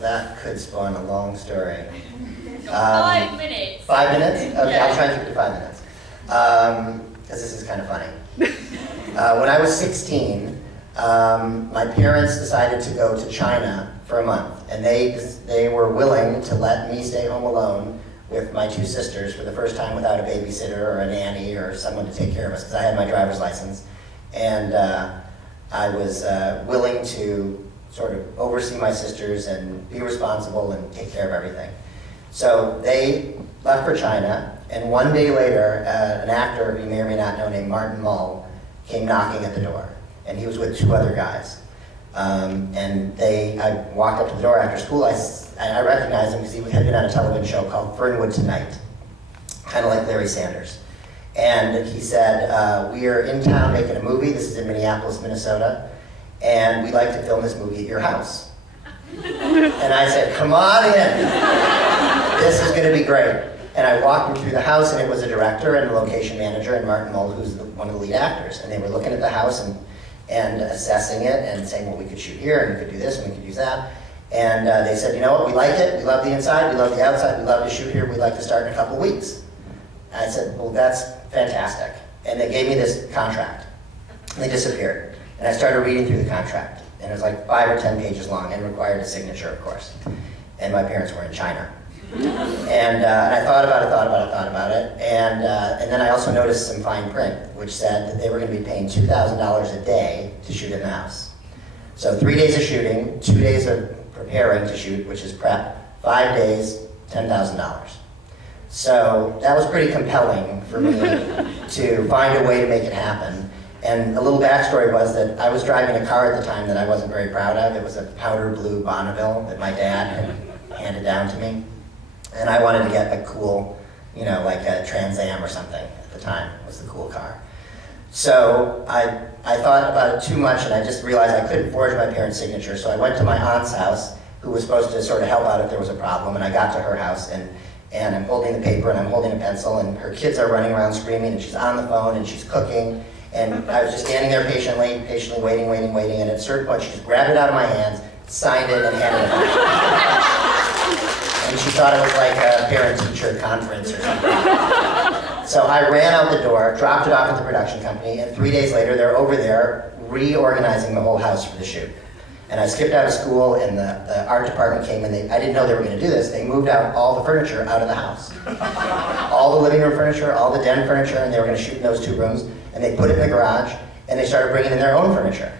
That could spawn a long story. 5 minutes. 5 minutes? Okay, Yeah. I'll try and keep it to 5 minutes. Because this is kind of funny. When I was 16, my parents decided to go to China for a month, and they were willing to let me stay home alone with my two sisters for the first time without a babysitter or a nanny or someone to take care of us, because I had my driver's license. And I was willing to sort of oversee my sisters and be responsible and take care of everything. So they left for China, and one day later, an actor you may or may not know named Martin Mull came knocking at the door, and he was with two other guys. I walked up to the door after school. I recognized him because he had been on a television show called Fernwood Tonight, kind of like Larry Sanders. And he said, we are in town making a movie. This is in Minneapolis, Minnesota, and we'd like to film this movie at your house. And I said, come on in. This is going to be great. And I walked him through the house, and it was a director and a location manager and Martin Mull, who's one of the lead actors. And they were looking at the house and assessing it and saying, well, we could shoot here, and we could do this, and we could use that. And they said, you know what, we like it. We love the inside. We love the outside. We love to shoot here. We'd like to start in a couple of weeks. And I said, well, that's fantastic. And they gave me this contract. And they disappeared. And I started reading through the contract. And it was like 5 or 10 pages long and required a signature, of course. And my parents were in China. And I thought about it. And then I also noticed some fine print, which said that they were going to be paying $2,000 a day to shoot in the house. So 3 days of shooting, 2 days of preparing to shoot, which is prep, 5 days, $10,000. So that was pretty compelling for me to find a way to make it happen. And a little backstory was that I was driving a car at the time that I wasn't very proud of. It was a powder blue Bonneville that my dad had handed down to me. And I wanted to get a cool, like a Trans Am or something at the time. It was the cool car. So I thought about it too much, and I just realized I couldn't forge my parents' signature. So I went to my aunt's house, who was supposed to sort of help out if there was a problem. And I got to her house, and I'm holding the paper, and I'm holding a pencil, and her kids are running around screaming, and she's on the phone, and she's cooking. And I was just standing there patiently waiting, and at a certain point she just grabbed it out of my hands, signed it, and handed it back. And she thought it was like a parent-teacher conference or something. So I ran out the door, dropped it off at the production company, and 3 days later they're over there reorganizing the whole house for the shoot. And I skipped out of school, and the art department came, and I didn't know they were going to do this. They moved out all the furniture out of the house. All the living room furniture, all the den furniture, and they were going to shoot in those 2 rooms. And they put it in the garage, and they started bringing in their own furniture.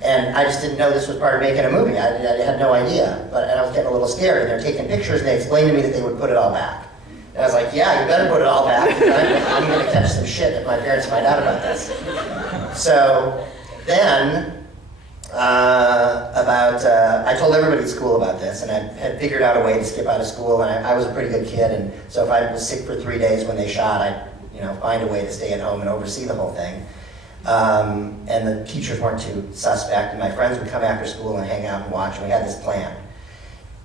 And I just didn't know this was part of making a movie. I had no idea, and I was getting a little scared. And they're taking pictures, and they explained to me that they would put it all back. And I was like, yeah, you better put it all back. I'm going to catch some shit if my parents find out about this. So then, I told everybody at school about this, and I had figured out a way to skip out of school, and I was a pretty good kid, and so if I was sick for 3 days when they shot, I'd find a way to stay at home and oversee the whole thing. And the teachers weren't too suspect, and my friends would come after school and hang out and watch, and we had this plan.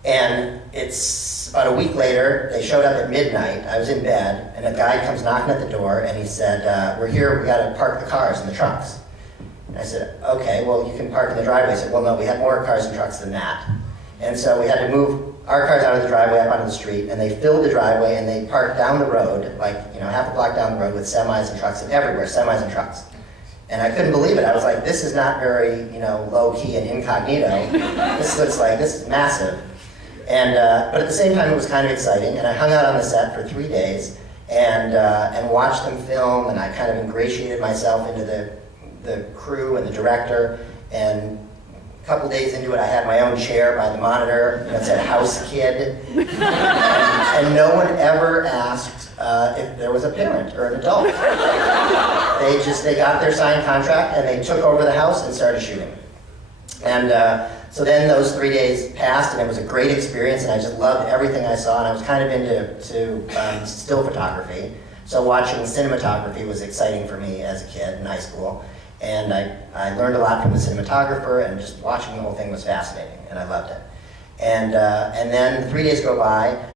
And it's about a week later, they showed up at midnight, I was in bed, and a guy comes knocking at the door, and he said, we're here, we gotta park the cars in the trucks. And I said, okay, well, you can park in the driveway. I said, well, no, we had more cars and trucks than that. And so we had to move our cars out of the driveway up onto the street, and they filled the driveway, and they parked down the road, like, half a block down the road with semis and trucks, and everywhere, semis and trucks. And I couldn't believe it. I was like, this is not very, low-key and incognito. This is massive. And, but at the same time, it was kind of exciting, and I hung out on the set for 3 days, and watched them film, and I kind of ingratiated myself into the crew and the director, and a couple days into it, I had my own chair by the monitor, that said house kid, and no one ever asked if there was a parent or an adult. They got their signed contract, and they took over the house and started shooting. And so then those 3 days passed, and it was a great experience, and I just loved everything I saw, and I was kind of into still photography, so watching cinematography was exciting for me as a kid in high school. And I learned a lot from the cinematographer, and just watching the whole thing was fascinating, and I loved it. And then 3 days go by,